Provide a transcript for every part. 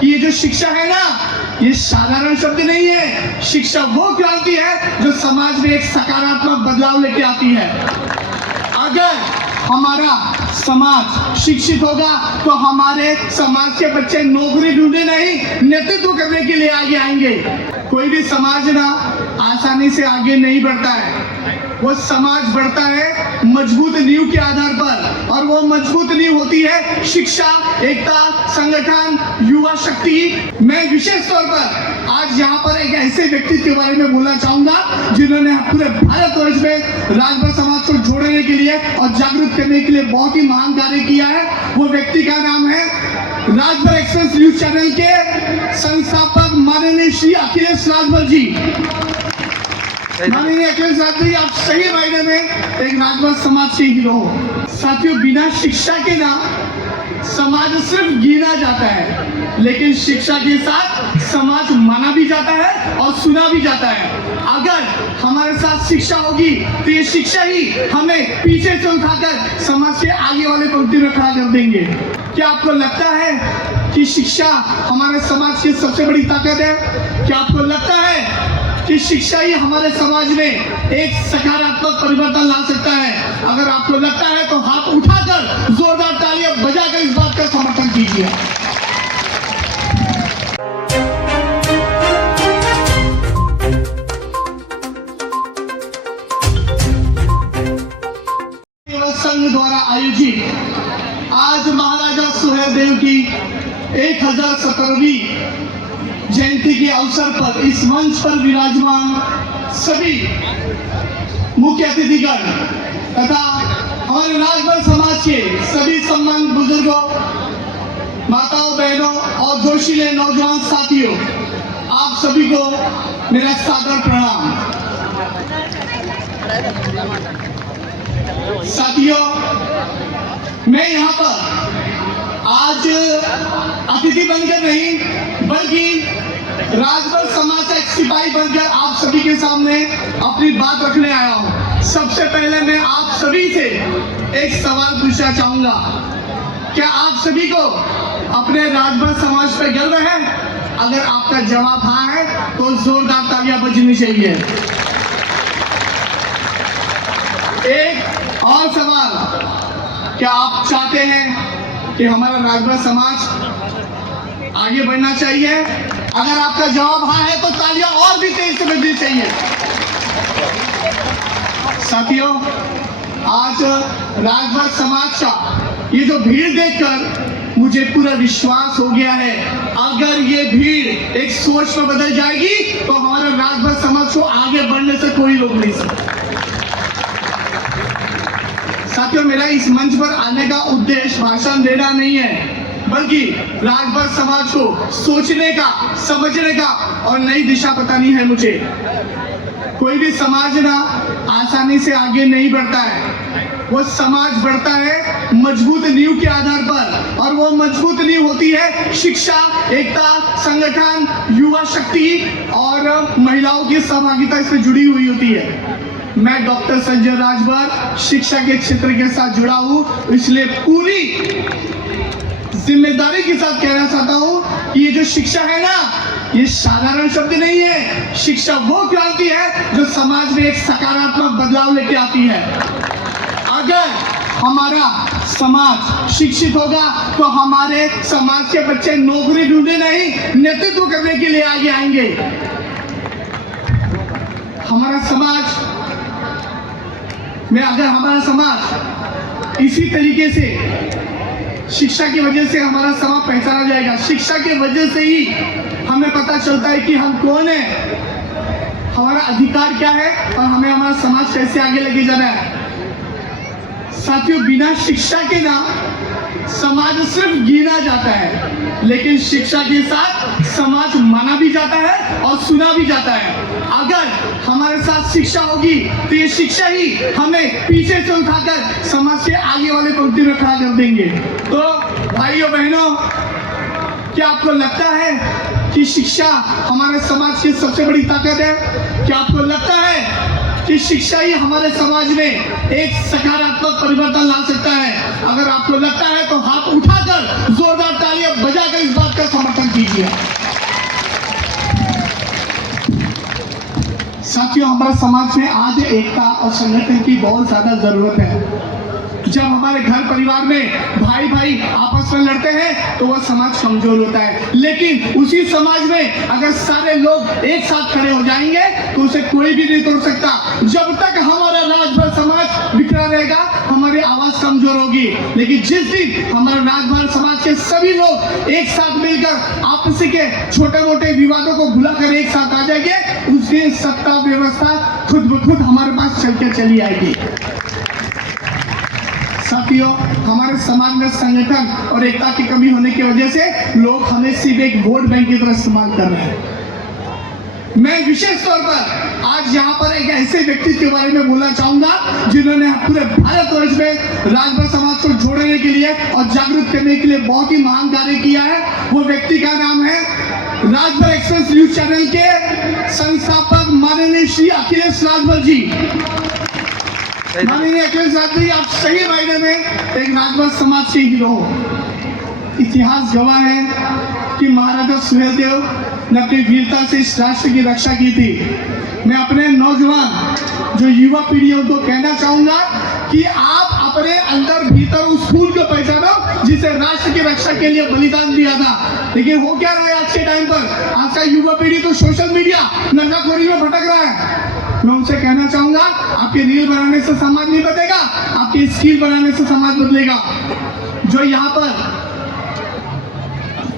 कि ये जो शिक्षा है ना, ये साधारण शब्द नहीं है। शिक्षा वो क्रांति है जो समाज में एक सकारात्मक बदलाव लेके आती है। अगर हमारा समाज शिक्षित होगा तो हमारे समाज के बच्चे नौकरी ढूंढे नहीं, नेतृत्व करने के लिए आगे आएंगे। कोई भी समाज ना आसानी से आगे नहीं बढ़ता है, वो समाज बढ़ता है मजबूत नींव के आधार पर, और वो मजबूत नींव होती है शिक्षा, एकता, संगठन, युवा शक्ति। मैं विशेष तौर पर आज यहाँ पर एक ऐसे व्यक्ति के बारे में बोलना चाहूंगा जिन्होंने पूरे भारतवर्ष में राजभर समाज को जोड़ने के लिए और जागरूक करने के लिए बहुत ही महान कार्य किया है। वो व्यक्ति का नाम है राजभर एक्सप्रेस न्यूज चैनल के संस्थापक माननीय श्री अखिलेश राजभर जी। माननीय अखिलेश राजभर जी, आप सही मायने में एक राजभर समाज के हीरो हो। साथियों, बिना शिक्षा के ना समाज सिर्फ गिना जाता है, लेकिन शिक्षा के साथ समाज माना भी जाता है और सुना भी जाता है। अगर हमारे साथ शिक्षा होगी तो ये शिक्षा ही हमें पीछे से उठाकर समाज के आगे वाले पंक्ति में खड़ा कर देंगे। क्या आपको लगता है कि शिक्षा हमारे समाज की सबसे बड़ी ताकत है? क्या आपको लगता है कि शिक्षा ही हमारे समाज में एक सकारात्मक परिवर्तन ला सकता है? अगर आपको लगता है तो हाथ उठाकर जोरदार तालियां बजाकर इस बात का समर्थन कीजिए। संघ द्वारा आयोजित आज महाराजा सुहेलदेव की 1017वीं जयंती के अवसर पर इस मंच पर विराजमान सभी मुख्य अतिथिगण तथा हमारे राजभर समाज के सभी सम्मानित बुजुर्गों, माताओं, बहनों और जोशीले नौजवान साथियों, आप सभी को मेरा सादर प्रणाम। साथियों, मैं यहाँ पर आज अतिथि बनकर नहीं बल्कि राजभर समाज का एक सिपाही बनकर आप सभी के सामने अपनी बात रखने आया हूँ। सबसे पहले मैं आप सभी से एक सवाल पूछना चाहूंगा। क्या आप सभी को अपने राजभर समाज पर गर्व है? अगर आपका जवाब हाँ है तो जोरदार तालियां बजनी चाहिए। एक और सवाल, क्या आप चाहते हैं कि हमारा राजभर समाज आगे बढ़ना चाहिए? अगर आपका जवाब हाँ है तो तालियां और भी तेज से बजनी चाहिए। साथियों, आज राजभर समाज का ये जो भीड़ देखकर मुझे पूरा विश्वास हो गया है, अगर ये भीड़ एक सोच में बदल जाएगी तो हमारे राजभर समाज को आगे बढ़ने से कोई रोक नहीं सकता। साथियों, मेरा इस मंच पर आने का उद्देश्य भाषण देना नहीं है, बल्कि राजभर समाज को सोचने का, समझने का और नई दिशा बतानी है मुझे। कोई भी समाज ना आसानी से आगे नहीं बढ़ता है, वो समाज बढ़ता है मजबूत नींव के आधार पर, और वो मजबूत नींव होती है शिक्षा, एकता, संगठन, युवा शक्ति और महिलाओं की सहभागिता इसमें जुड़ी हुई होती है। मैं डॉक्टर संजय राजभर शिक्षा के क्षेत्र के साथ जुड़ा हूँ, इसलिए पूरी जिम्मेदारी के साथ कहना चाहता हूँ कि ये जो शिक्षा है ना, ये साधारण शब्द नहीं है। शिक्षा वो क्रांति है जो समाज में एक सकारात्मक बदलाव लेके आती है। अगर हमारा समाज शिक्षित होगा तो हमारे समाज के बच्चे नौकरी ढूंढे नहीं, नेतृत्व करने के लिए आगे आएंगे। हमारा समाज में अगर हमारा समाज इसी तरीके से शिक्षा की वजह से हमारा समाज पहचाना जाएगा। शिक्षा की वजह से ही हमें पता चलता है कि हम कौन है, हमारा अधिकार क्या है और हमें हमारा समाज कैसे आगे लेके जाना है। साथियों, बिना शिक्षा के ना समाज सिर्फ गिना जाता है, लेकिन शिक्षा के साथ समाज माना भी जाता है और सुना भी जाता है। अगर हमारे साथ शिक्षा होगी तो ये शिक्षा ही हमें पीछे से उठाकर समाज के आगे वाले पंक्ति में खड़ा कर देंगे। तो भाइयों बहनों, क्या आपको लगता है कि शिक्षा हमारे समाज की सबसे बड़ी ताकत है? क्या आपको लगता है कि शिक्षा ही हमारे समाज में एक सकारात्मक परिवर्तन ला सकता है? अगर आपको लगता है तो हाथ उठाकर जोरदार तालियां बजाकर इस बात का समर्थन कीजिए। कीजिए। साथियों, हमारे समाज में आज एकता और संगठन की बहुत ज्यादा जरूरत है। जब हमारे घर परिवार में भाई भाई आपस में लड़ते हैं तो वह समाज कमजोर होता है, लेकिन उसी समाज में अगर सारे लोग एक साथ खड़े हो जाएंगे तो उसे कोई भी नहीं तोड़ सकता। जब तक हमारा राजभर समाज बिखरा रहेगा हमारी आवाज कमजोर होगी, लेकिन जिस दिन हमारा राजभर समाज के सभी लोग एक साथ मिलकर आपस के छोटे मोटे विवादों को भुलाकर एक साथ आ जाएंगे, उस दिन सत्ता व्यवस्था खुद ब खुद हमारे पास चलकर चली आएगी। साथियों, हमारे समाज में संगठन और एकता की कमी होने की वजह से लोग हमें सिर्फ एक वोट बैंक की तरह इस्तेमाल कर रहे हैं। मैं विशेष तौर पर आज यहाँ पर एक ऐसे व्यक्ति के बारे में बोलना चाहूंगा जिन्होंने पूरे भारतवर्ष में राजभर समाज को जोड़ने के लिए और जागरूक करने के लिए बहुत ही महान कार्य किया है। वो व्यक्ति का नाम है राजभर एक्सप्रेस न्यूज चैनल के संस्थापक माननीय श्री अखिलेश राजभर जी। माननीय अखिलेश राजभर जी, आप सही मायने में एक राजभर समाज के हीरो हो। इतिहास गवाह है कि महाराजा सुहेलदेव ने अपनी वीरता से इस राष्ट्र की रक्षा की थी। मैं अपने नौजवान जो युवा पीढ़ियों को कहना चाहूंगा कि आप अपने अंदर भीतर उस फूल को पहचानो जिसे राष्ट्र की रक्षा के लिए बलिदान दिया था। लेकिन हो क्या रहा है आज के टाइम पर? आज का युवा पीढ़ी तो सोशल मीडिया नशाखोरी में भटक रहा है। मैं उनसे कहना चाहूंगा, आपके रील बनाने से समाज नहीं बदलेगा, आपकी स्किल बनाने से समाज बदलेगा। जो यहाँ पर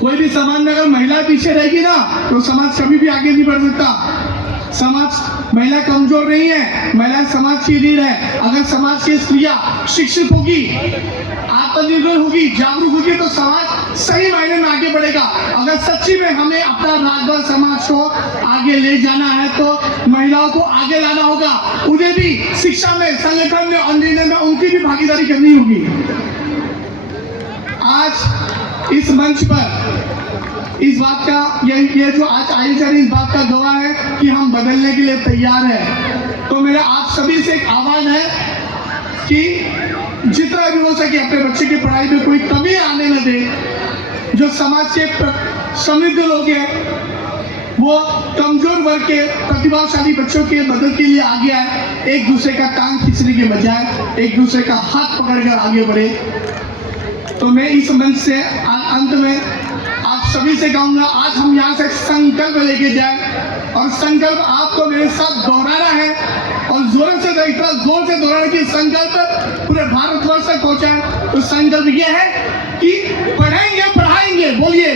कोई भी समाज में अगर महिला पीछे रहेगी ना तो समाज कभी भी आगे नहीं बढ़ सकता। समाज महिला कमजोर नहीं है, महिला समाज की रीढ़ है। अगर समाज की स्त्रियां शिक्षित होगी, आत्मनिर्भर होगी, जागरूक होगी तो समाज सही मायने में आगे बढ़ेगा। अगर सच्ची में हमें अपना राजभर समाज को आगे ले जाना है तो महिलाओं को आगे लाना होगा। उन्हें भी शिक्षा में, संगठन में और निर्णय में उनकी भी भागीदारी करनी होगी। आज इस मंच पर इस बात का ये जो आज आयोजन इस बात का गवाह है कि हम बदलने के लिए तैयार हैं। तो मेरा आप सभी से एक आह्वान है कि जितना भी हो सके अपने बच्चे की पढ़ाई में कोई कमी आने न दे। जो समाज के समृद्ध लोग हैं वो कमजोर वर्ग के प्रतिभाशाली बच्चों के मदद के लिए आगे आए, एक दूसरे का टांग खींचने के बजाय एक दूसरे का हाथ पकड़कर आगे बढ़े। तो मैं इस मंच से अंत में आप सभी से कहूंगा, आज हम यहाँ से संकल्प लेके जाए और संकल्प आपको मेरे साथ दोहराना है और जोर से इतना जोर से दोहराना कि संकल्प पूरे भारतवर्ष तक पहुंचाए। तो संकल्प ये है कि पढ़ेंगे पढ़ाएंगे, बोलिए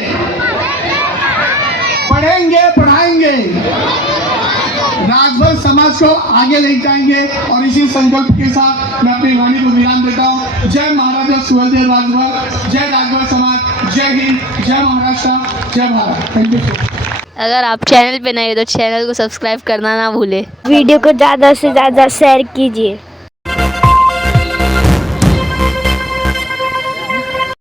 पढ़ेंगे पढ़ाएंगे, राजभर समाज को आगे ले जाएंगे। और इसी संकल्प के साथ मैं अपनी वाणी को विराम देता हूँ। जय महाराजा सुहेलदेव राजभर, जय राजभर समाज, जय हिंद, जय महाराष्ट्र, जय भारत। Thank you. अगर आप चैनल पे नए हो तो चैनल को सब्सक्राइब करना ना भूले। वीडियो को ज़्यादा से ज़्यादा शेयर कीजिए।